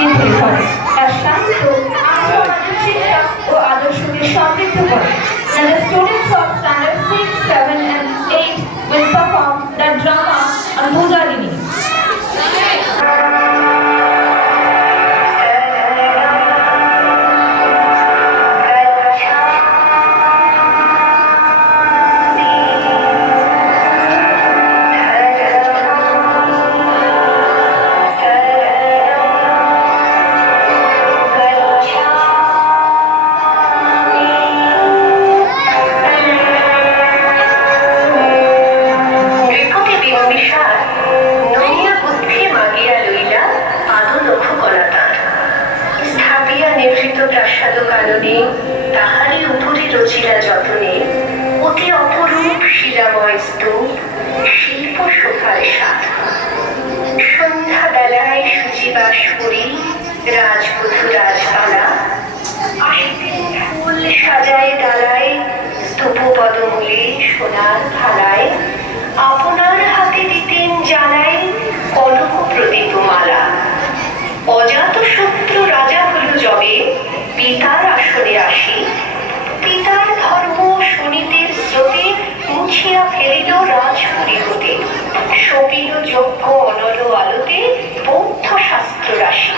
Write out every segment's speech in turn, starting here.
বৃদ্ধি করে, তার সাহিত্য সমাজের শিক্ষা ও আদর্শকে সমৃদ্ধ করে। Now the students of standard 6, 7 and 8 will perform the drama on Bhujarini. প্রাসাদ কাননে তাহারই উপরে রচিলা যতনে অতি অপরূপ শিলাময় স্তূপ শিল্প শোভার সাথ। সন্ধ্যা বেলায় সূচিবাস করি রাজবধূ রাজবালা আসিতেন ফুল সাজায় ডালায় স্তূপ পদমূলে সোনার থালায় আপনার হাতে দিতেন জানাই কনক প্রদীপ মালা। অজাত শত্রু রাজা হল যবে পিতার আসনে আসি পিতার ধর্ম শনিদের স্রোতে মুছিয়া ফেলিল রাজপুরী হতে সপিল যজ্ঞ অনল আলোতে বৌদ্ধ শাস্ত্র রাশি।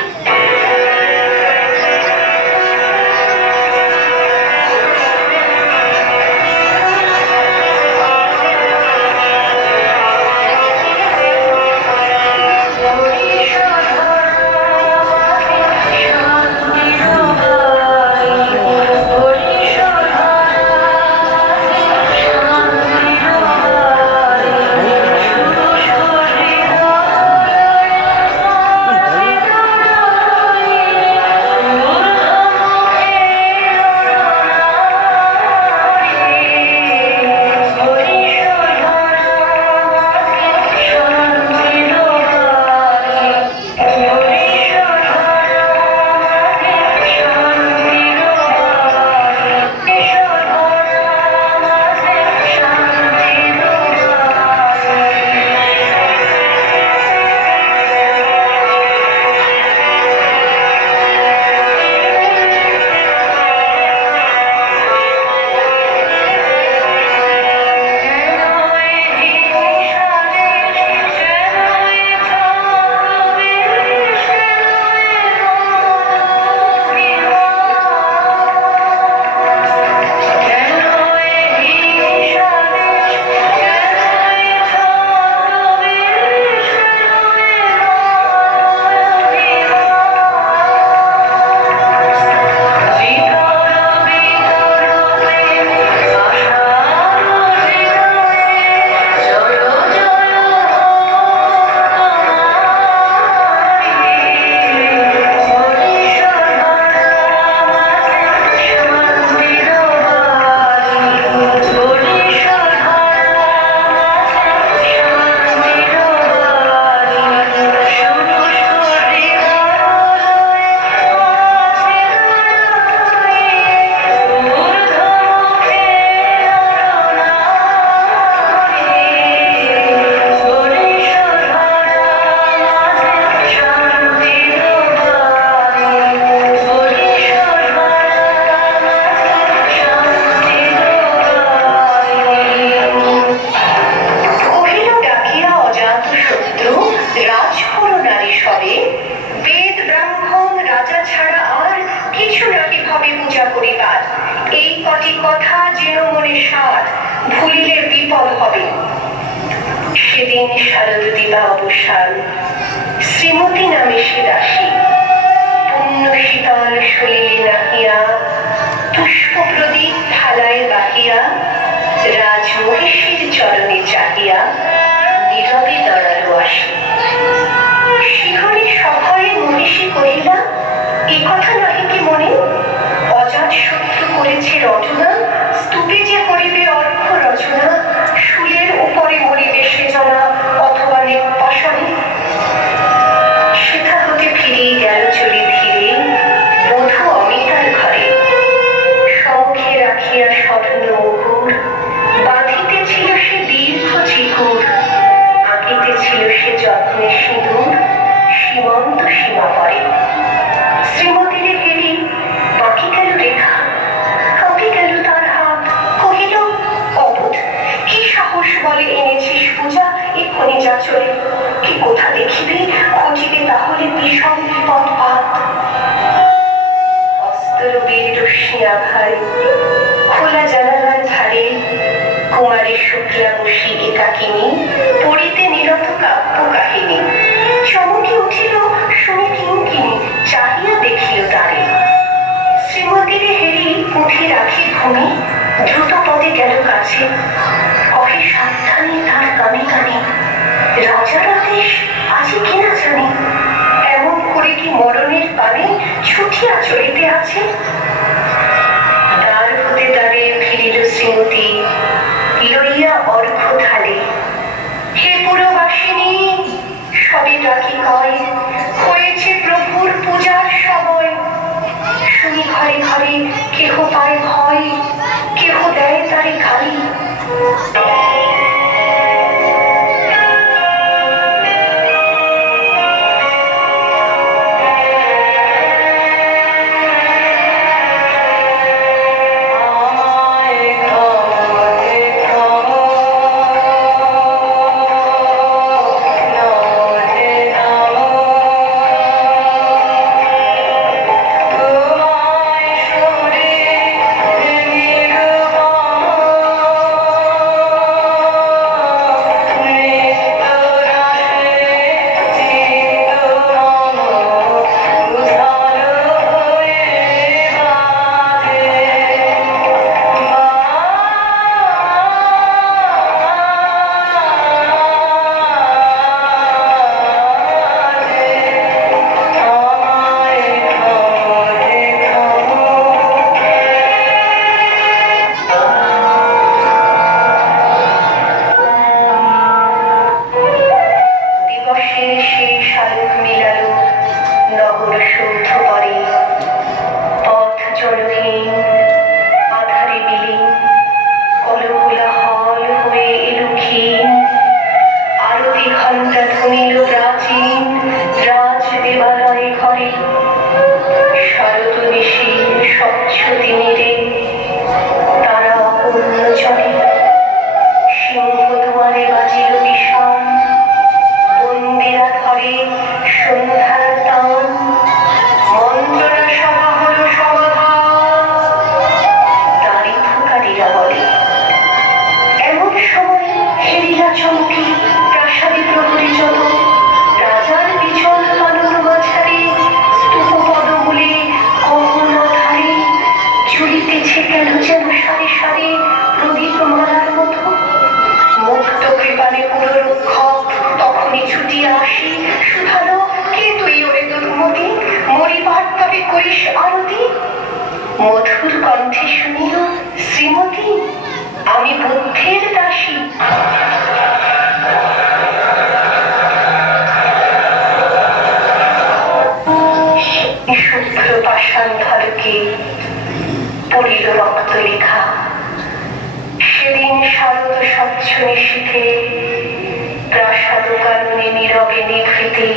সেদিন শারদ দিবা অবসান শ্রীমতী নামে সে দাসী পুণ্য শীতল সলিলে নাহিয়া পুষ্প প্রদীপ থালায় বাহিয়া রাজমহিষীর চরণে চাহিয়া নীরবে দাঁড়ালো আসি। শিখরে সভয়ে মহিষী কহিলা এ কথা নাহি কি মনে অজাত শত্রু করেছে রচনা স্তূপে যে করিবে অর্ঘ্য রচনা শুলের উপরে মরিবে সে জনা অথবা পাশানে। সেথা হতে ফিরিয়ে গেল চলি ধীরে বধূ অমিতার ঘরে শঙ্খে রাখিয়া স্বর্ণ মুকুর বাঁধিতেছিল সে দীর্ঘ চিকুর আঁকিতেছিল সে যত্নে সিঁদুর সীমন্ত সীমা পরে। আভায় খোলা জানালার ধারে কুমারী শুক্লা বসি একাকিনী পড়িতে নিরত কাব্য কাহিনী। চমকে উঠিল শুনে কিঙ্কিণী, চাহিয়া দেখিল তারে। শ্রীমতীর হেরি পুঁথি রাখি ভূমি, দ্রুত পদে গেল কাছে, কহে সাবধানে তার কানে কানে, রাজার আদেশ আজি কিনা জানি, এমন করে কি মরণের পানে ছুটিয়া চলিতে আছে। দ্বার হতে দ্বারে ফিরিল শ্রীমতী, লইয়া অর্ঘ্য থালে। হে পুরবাসিনী, সবে ডাকি কয়, হয়েছে প্রভুর পূজার সময়। শুনি ঘরে ঘরে কেহ পায় ভয়, কেহ দেয় তারে গালি। মধুর কণ্ঠে শুনিল শ্রীমতী, আমি বুদ্ধের দাসী। শুভ্র পাষাণ ধারকে পড়িল রক্ত লেখা। সেদিন শারদ স্বচ্ছ নিশীথে প্রাসাদ কাননে নীরবে নিভৃতে